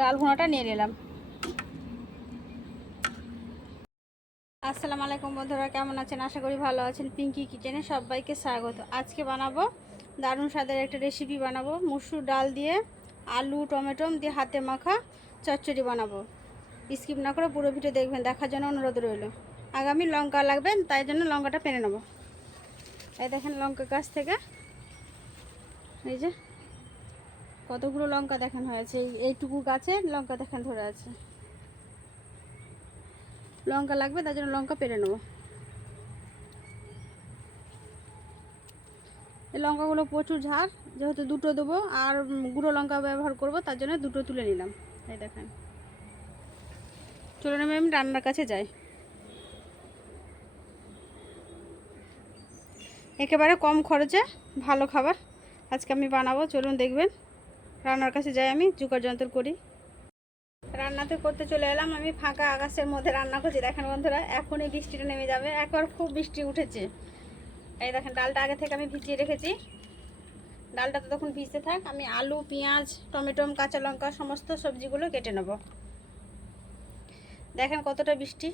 ডাল ভুনাটা নিয়ে নিলাম। আসসালামু আলাইকুম বন্ধুরা, কেমন আছেন? আশা করি ভালো আছেন। পিঙ্কি কিচেনে সবাইকে স্বাগত। আজকে বানাবো, দারুণ স্বাদের একটা রেসিপি বানাবো। মুসুর ডাল দিয়ে আলু, টমেটো দিয়ে হাতে মাখা চচ্চড়ি বানাবো। স্কিপ না করে পুরো ভিডিও দেখবেন, দেখার জন্য অনুরোধ রইল। আগামী লঙ্কা লাগবে তাই জন্য লঙ্কাটা পেনে নেব। এই দেখেন লঙ্কা গাছ থেকে, এই যে কতগুলো লঙ্কা দেখেন হয়েছে? এইটুকু গাছে লঙ্কা দেখেন ধরে আছে। লঙ্কা লাগবে, তার জন্য লঙ্কা পেরে নেব। এই লঙ্কাগুলো প্রচুর ঝাড় যেহেতু দুটো দেবো, আর গুঁড়ো লঙ্কা ব্যবহার করব, তার জন্য দুটো তুলে নিলাম। এই দেখেন। চলে নেবে আমি রান্নার কাছে যাই। একেবারে কম খরচে ভালো খাবার আজকে আমি বানাবো, চলুন দেখবেন। রান্নার কাছে যাই আমি জোগাড় যন্ত্র করি। রান্নাতে করতে চলে এলাম আমি ফাঁকা আকাশের মধ্যে রান্না করছি। দেখেন বন্ধুরা, এখনই বৃষ্টিটা নেমে যাবে। একবার খুব বৃষ্টি উঠেছে। এই দেখেন, ডালটা আগে থেকে আমি ভিজিয়ে রেখেছি। ডালটা তো তখন ভিজতে থাক। আমি আলু, পেঁয়াজ, টমেটো, কাঁচা লঙ্কা সমস্ত সবজিগুলো কেটে নেব। দেখেন কতটা বৃষ্টি।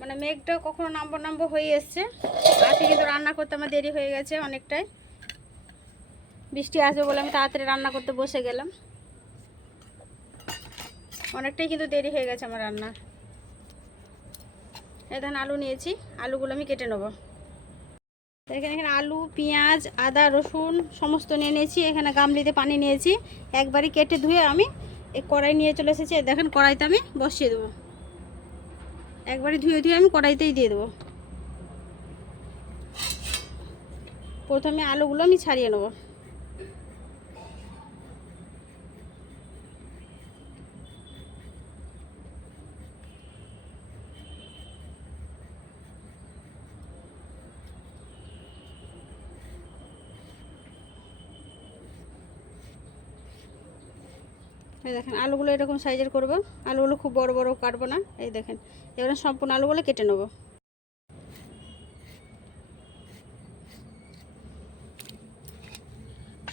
মানে মেঘটা কখনো নামবো নামবো হয়ে এসছে। আজকে কিন্তু রান্না করতে আমার দেরি হয়ে গেছে অনেকটাই। বৃষ্টি আসবে বলে আমি তাড়াতাড়ি রান্না করতে বসে গেলাম। অনেকটাই কিন্তু দেরি হয়ে গেছে আমার রান্না। এই দেখেন আলু নিয়েছি, আলুগুলো আমি কেটে নেব। এখানে এখানে আলু, পেঁয়াজ, আদা, রসুন সমস্ত নিয়ে নিয়েছি। এখানে গামলিতে পানি নিয়েছি। একবারই কেটে ধুয়ে আমি এই কড়াই নিয়ে চলে এসেছি। দেখেন কড়াইতে আমি বসিয়ে দেবো। একবারই ধুয়ে ধুয়ে আমি কড়াইতেই দিয়ে দেবো। প্রথমে আলুগুলো আমি ছাড়িয়ে নেব। এই দেখেন, আলুগুলো এরকম সাইজের করব। আলুগুলো খুব বড় বড় কাটবো না। এই দেখেন, এবারে সম্পূর্ণ আলুগুলো কেটে নেব।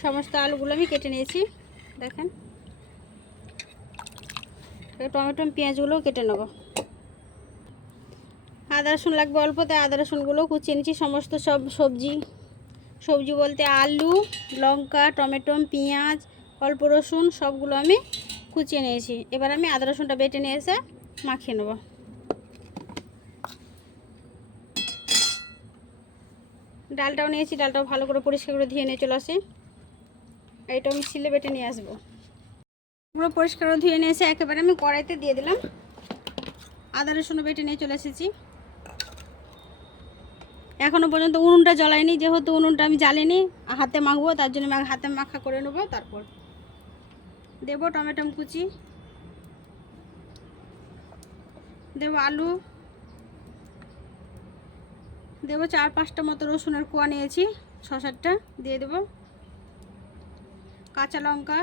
সমস্ত আলুগুলো আমি কেটে নিয়েছি, দেখেন। টমেটো পেঁয়াজগুলোও কেটে নেব। আদা, রসুন লাগবে অল্প তাই আদা, রসুনগুলো কুচিয়ে নিয়েছি সমস্ত সব সবজি। সবজি বলতে আলু, লঙ্কা, টমেটো, পেঁয়াজ অল্প রসুন সবগুলো আমি কুচিয়ে নিয়েছি। এবার আমি আদা রসুনটা বেটে নিয়ে এসে মাখিয়ে নেব। ডালটাও নিয়েছি, ডালটাও ভালো করে পরিষ্কার করে ধুয়ে নিয়ে চলে আসি। এইটা আমি শিলে বেটে নিয়ে আসব। পুরো পরিষ্কার করে ধুয়ে নিয়ে এসে একেবারে আমি কড়াইতে দিয়ে দিলাম। আদা রসুনও বেটে নিয়ে চলে এসেছি। এখনও পর্যন্ত উনুনটা জ্বলাইনি, যেহেতু উনুনটা আমি জ্বালিনি, হাতে মাখবো, তার জন্য আমি হাতে মাখা করে নেব, তারপর দেব টমেটো কুচি। দেব আলু। দেব চার পাঁচটা মতো রসুনের কোয়া নিয়েছি ছ সাতটা দিয়ে দেব। কাঁচা লঙ্কা।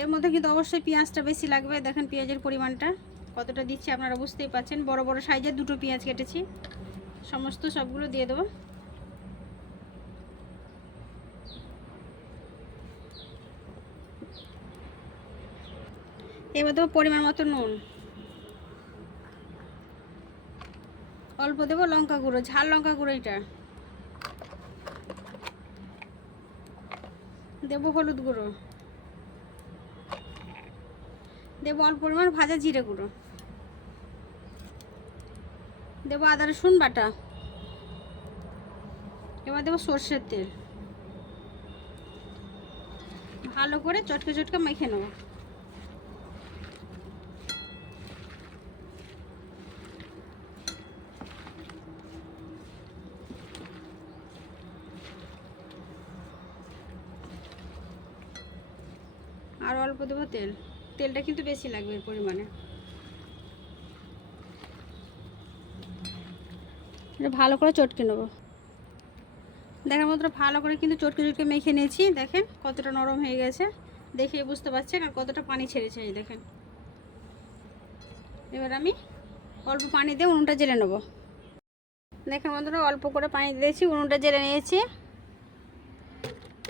এর মধ্যে কিন্তু অবশ্যই পেঁয়াজটা বেশি লাগবে, দেখেন পেঁয়াজের পরিমাণটা কতটা দিচ্ছি আপনারা বুঝতেই পাচ্ছেন বড় বড় সাইজের দুটো পেঁয়াজ কেটেছি, সমস্ত সবগুলো দিয়ে দেবো। এবার দেবো পরিমাণ মতো নুন। অল্প দেবো লঙ্কা গুঁড়ো, ঝাল লঙ্কা গুঁড়ো এটা। দেবো হলুদ গুঁড়ো। দেবো অল্প পরিমাণ ভাজা জিরে গুঁড়ো। দেবো আদা রসুন বাটা। এবার দেবো সর্ষের তেল। ভালো করে চটকে চটকে মেখে নেব। আর অল্প দেবো তেল। তেলটা কিন্তু বেশি লাগবে এর পরিমাণে। এটা ভালো করে চটকে নেব। দেখার মতো ভালো করে কিন্তু চটকে চটকে মেখে নিয়েছি। দেখেন কতটা নরম হয়ে গেছে। দেখে বুঝতে পারছেন আর কতটা পানি ছেড়েছে এই দেখেন। এবার আমি অল্প পানি দিয়ে উনুনটা জেলে নেব। দেখেন বন্ধুরা, অল্প করে পানি দিয়েছি, উনুনটা জেলে নিয়েছি।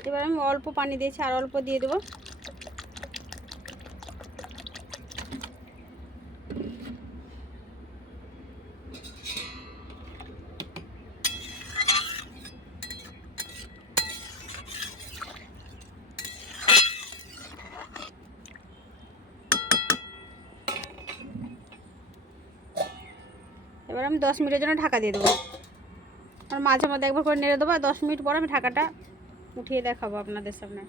এবার আমি অল্প পানি দিয়েছি আর অল্প দিয়ে দেবো। আমি দশ মিনিটের জন্য ঢাকা দিয়ে দেবো। আর মাঝে মধ্যে একবার করে নেড়ে দেবো আর দশ মিনিট পর আমি ঢাকাটা উঠিয়ে দেখাবো আপনাদের সামনে।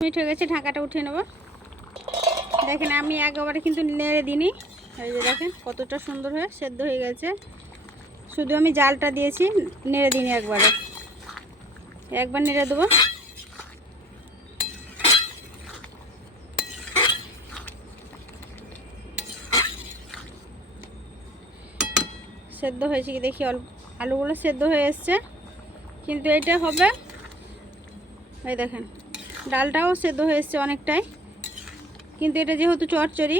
মিনিট হয়ে গেছে, ঢাকাটা উঠিয়ে নেব। দেখেন আমি একবারে কিন্তু নেড়ে দিইনি। এই যে দেখেন কতটা সুন্দর হয়ে সেদ্ধ হয়ে গেছে। শুধু আমি জালটা দিয়েছি, নেড়ে দিইনি একবারে। একবার নেড়ে দেবো। সেদ্ধ হয়েছে কি দেখি আলুগুলো সেদ্ধ হয়ে এসছে। কিন্তু এটা হবে, এই দেখেন, ডালটাও সেদ্ধ হয়ে এসছে অনেকটাই। কিন্তু এটা যেহেতু চচ্চড়ি,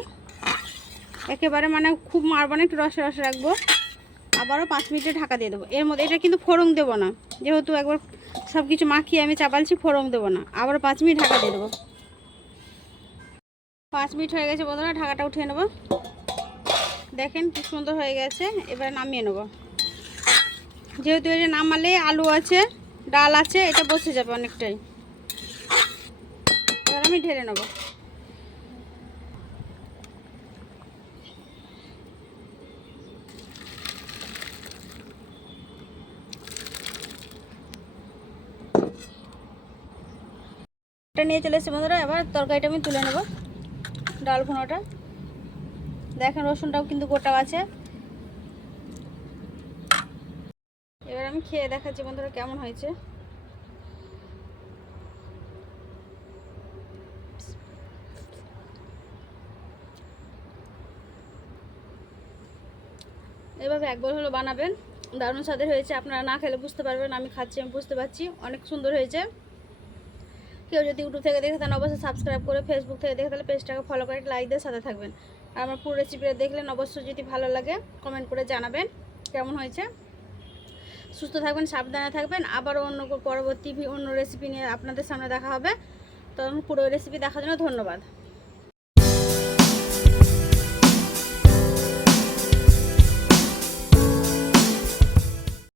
একেবারে মানে খুব মারবো না একটু রসে রসে রাখব। আবারও পাঁচ মিনিটে ঢাকা দিয়ে দেবো। এর মধ্যে এটা কিন্তু ফোড়ং দেবো না। যেহেতু একবার সব কিছু মাখিয়ে আমি চাপালছি ফোড়ং দেবো না। আবারও পাঁচ মিনিট ঢাকা দিয়ে দেবো। পাঁচ মিনিট হয়ে গেছে বন্ধুরা, ঢাকাটা উঠিয়ে নেব। দেখেন কি সুন্দর হয়ে গেছে, এবার নামিয়ে নেব। যেহেতু এটা নামালে আলু আছে, ডাল আছে, এটা বসে যাবে অনেকটাই। এবার আমি ঢেলে নেব। নিয়ে চলে এসেছে বন্ধুরা, এবার তরকারিটা আমি তুলে নেব, ডাল ঘুনোটা দেখেন রসুনটাও কিন্তু গোটা আছে। এবার আমি খেয়ে দেখাচ্ছি বন্ধুরা কেমন হয়েছে। এভাবে একবার হলো বানাবেন, দারুণ স্বাদের হয়েছে, আপনারা না খেলে বুঝতে পারবেন, আমি খাচ্ছি, আমি বুঝতে পারছি, অনেক সুন্দর হয়েছে। কেউ যদি ইউটিউব থেকে দেখে তাহলে অবশ্যই সাবস্ক্রাইব করে ফেসবুক থেকে দেখে তাহলে পেজটাকে ফলো করে লাইক দিয়ে সাথে থাকবেন। আমার পুরো রেসিপিটা দেখলেন, অবশ্যই যদি ভালো লাগে কমেন্ট করে জানাবেন কেমন হয়েছে। সুস্থ থাকবেন, সাবধানে থাকবেন। আবারও অন্য পরবর্তী অন্য রেসিপি নিয়ে আপনাদের সামনে দেখা হবে। তো পুরো রেসিপি দেখার জন্য ধন্যবাদ।